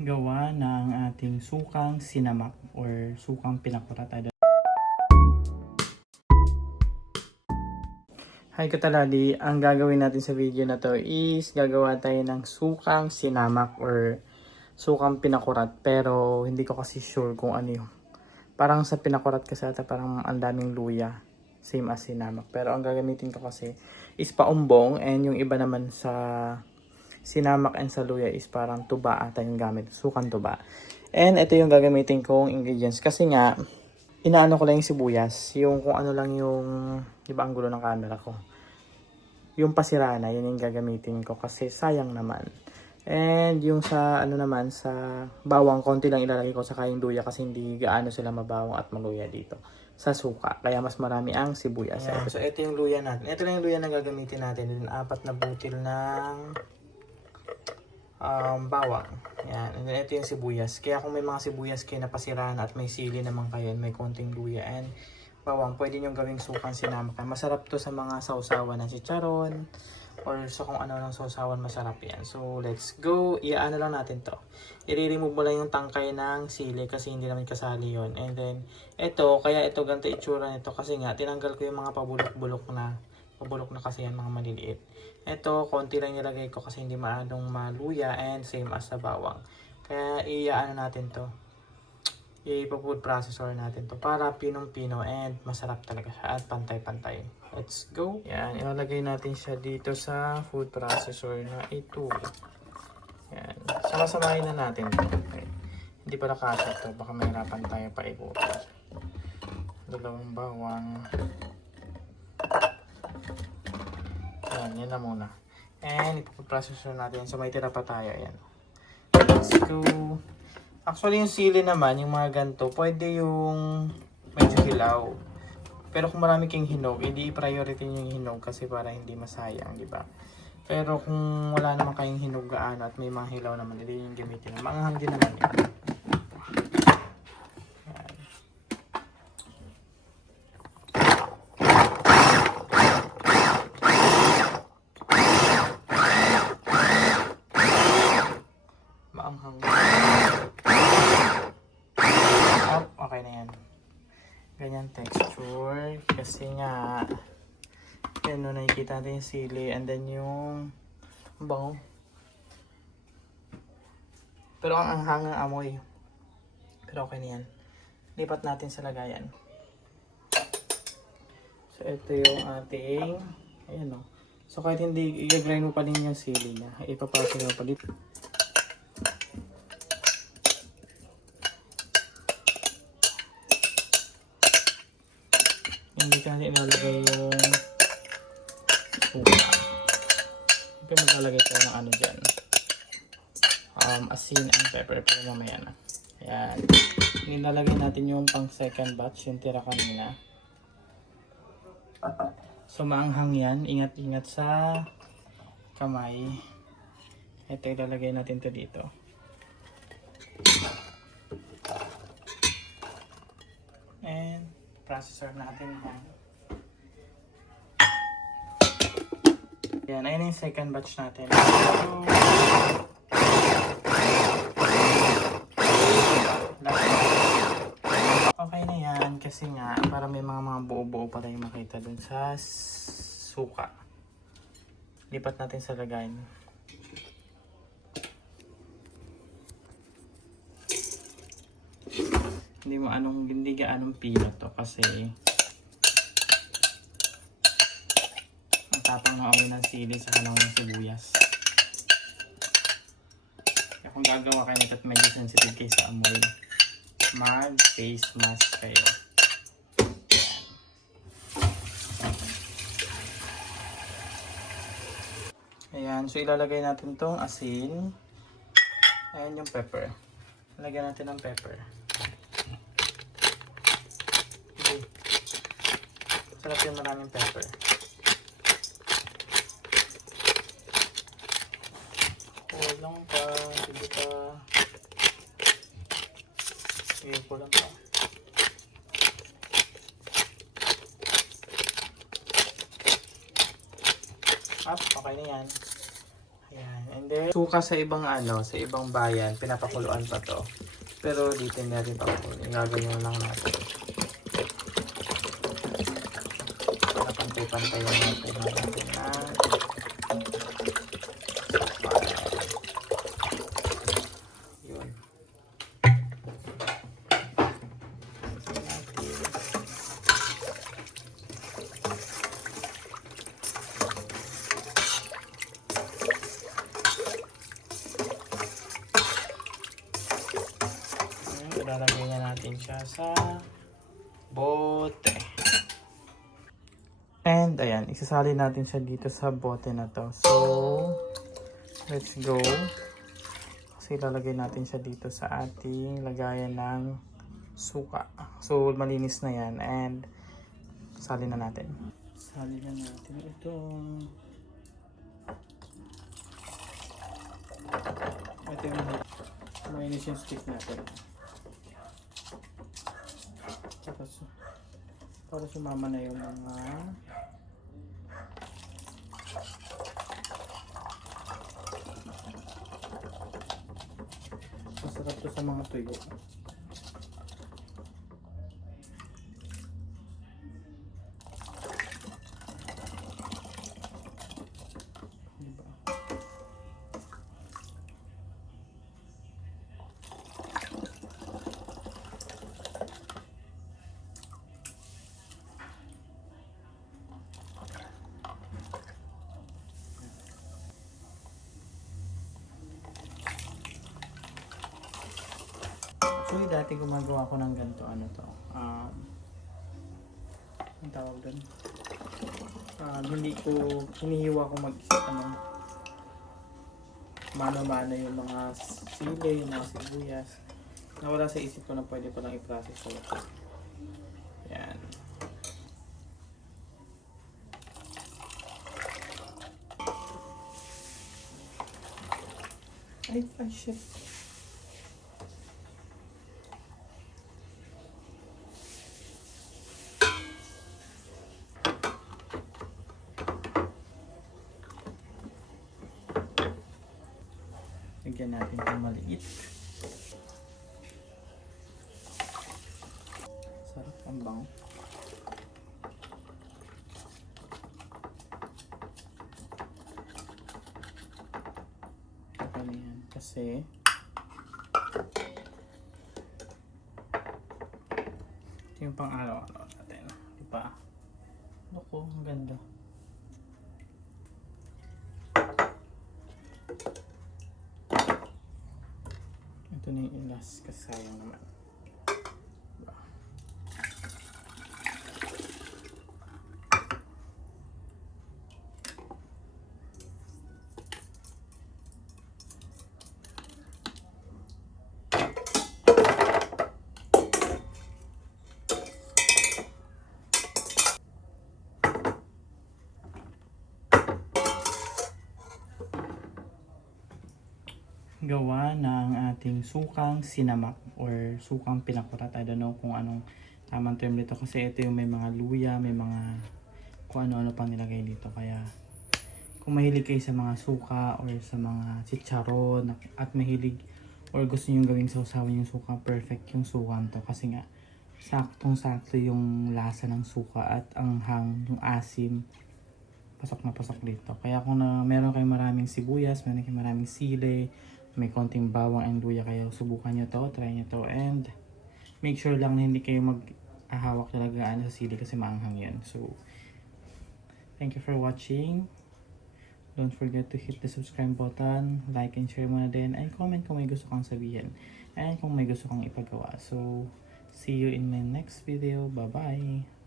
gawa ng ating sukang sinamak or sukang pinakurat. Hi katalali, ang gagawin natin sa video na to is gagawa tayo ng sukang sinamak or sukang pinakurat, pero hindi ko kasi sure kung ano yung parang sa pinakurat kasi ata parang ang daming luya, same as sinamak, pero ang gagamitin ko kasi is paumbong, and yung iba naman sa sinamak and sa luya is parang tuba ata yung gamit, sukang tuba. And ito yung gagamitin kong ingredients kasi nga inaano ko lang yung sibuyas, yung kung ano lang yung, di ba ang gulo ng camera ko, yung pasirana, yun yung gagamitin ko kasi sayang naman. And yung sa ano naman, sa bawang, konti lang ilalagay ko sa kayong luya kasi hindi gaano sila mabawang at maluya dito sa suka, kaya mas marami ang sibuyas. Yeah. So ito yung luya natin, ito lang yung luya na gagamitin natin, yung 4 na butil ng bawang. Yan. And then ito yung sibuyas. Kaya kung may mga sibuyas kayo na pasirana at may sili naman kayo, may konting luya and bawang, pwede nyo gawing sukang sinamak. Masarap to sa mga sausawan ng chicharon or sa kung ano ng sausawan, masarap yan. So let's go. Iaano lang natin to. I-remove mo lang yung tangkay ng sili kasi hindi naman kasali yon. And then ito, kaya ito ganito itsura nito kasi nga tinanggal ko yung mga pabulok-bulok na kasi yan, mga maliliit. Ito, konti lang nilagay ko kasi hindi maadong maluya and same as sa bawang. Kaya iaano natin to. I-food processor natin to para pinong-pino and masarap talaga siya at pantay-pantay. Let's go. Yan, ilalagay natin siya dito sa food processor na ito. Yan. Sama-samahin na natin to. Okay. Hindi pala kasya to. Baka mahirapan tayo pa ikutin. Dalawang bawang. Yan na muna. And ipo-processor natin. So may tira pa tayo. Ayan. Let's go. Actually yung sili naman, yung mga ganito, pwede yung medyo hilaw. Pero kung marami kang hinog, hindi i-priority yung hinog kasi para hindi masayang, di ba? Pero kung wala naman kayong hinog gaano at may mga hilaw naman, hindi yung gamitin. Maanghang din naman yun. Okay na yan. Ganyan texture. Kasi nga, yan no, nakikita natin yung sili and then yung bango. Pero ang hangang amoy. Pero okay na yan. Lipat natin sa lagayan. So ito yung ating, ayan o. So kahit hindi, i-grind mo pa din yung sili niya. Ipapasok mo pa dito. Hindi kasi ilalagay yung suka. Siyempre maglalagay tayo ng ano dyan. Asin and pepper para mamaya na. Ayan. Nilalagay natin yung pang second batch, yung tira kanina. So maanghang yan. Ingat-ingat sa kamay. Ito ilalagay natin to dito. And processor natin yan. Yan, ayun yung second batch natin. Okay na yan kasi nga para may mga buo-buo pa tayong makita dun sa suka. Lipat natin sa lagayan. Hindi gaanong pino to kasi ang tapang ng amoy ng sili sa kanang ng sibuyas. Kaya kung gagawa kayo nito at medyo sensitive kayo sa amoy, mag-face mask kayo. Ayan, so ilalagay natin tong asin. Ayan yung pepper. Lagyan natin ng pepper. Sarap yung maraming pepper. Kulang pa, hindi pa. Sige, kulang pa. Okay na yan. Ayan. And then, suka sa ibang sa ibang bayan, pinapakuluan pa to. Pero dito natin pakuluan. Gaganyan lang natin. Para pantay-pantay natin na. Yun. Ilalagay na natin siya sa bote. And ayan, isasali natin siya dito sa bote na to. So, let's go. Kasi ilalagay natin siya dito sa ating lagayan ng suka. So, malinis na yan. And, sali na natin. Sali na natin ito. Ito yung mainis yung stick natin. Tapos, para sumama na yung mga masarap to sa mga tuyo. Diba? Actually, dati gumagawa ko ng ganito, ano to, ang tawag doon, hinihiwa ko mag-isip, mano-mano yung mga sili, yung mga sibuyas, nawala sa isip ko na pwede palang i-process ko ito. Yan. Ay, shit. Lagyan natin itong maliit. Sarap ang bango. Ano yan? Kasi ito yung pang araw-araw natin. Diba? Naku, ang ganda. Ito na yung ilas kasi sayang naman. Diba? Gawa ng ating sukang sinamak or sukang pinakurat. I don't know kung anong tamang term dito kasi ito yung may mga luya, may mga kung ano-ano pang nilagay dito. Kaya kung mahilig kayo sa mga suka or sa mga chicharon at mahilig or gusto nyo gawing sausawan yung suka, perfect yung sukan to kasi nga saktong-sakto yung lasa ng suka at anghang, yung asim, pasok na pasok dito. Kaya kung meron kayong maraming sibuyas, meron kayong maraming sili, may konting bawang and luya, kayo subukan nyo to, try nyo to, and make sure lang na hindi kayo mag-ahawak talaga sa sili kasi maanghang yan. So, thank you for watching. Don't forget to hit the subscribe button, like and share mo na din, and comment kung may gusto kang sabihin, and kung may gusto kang ipagawa. So, see you in my next video. Bye-bye!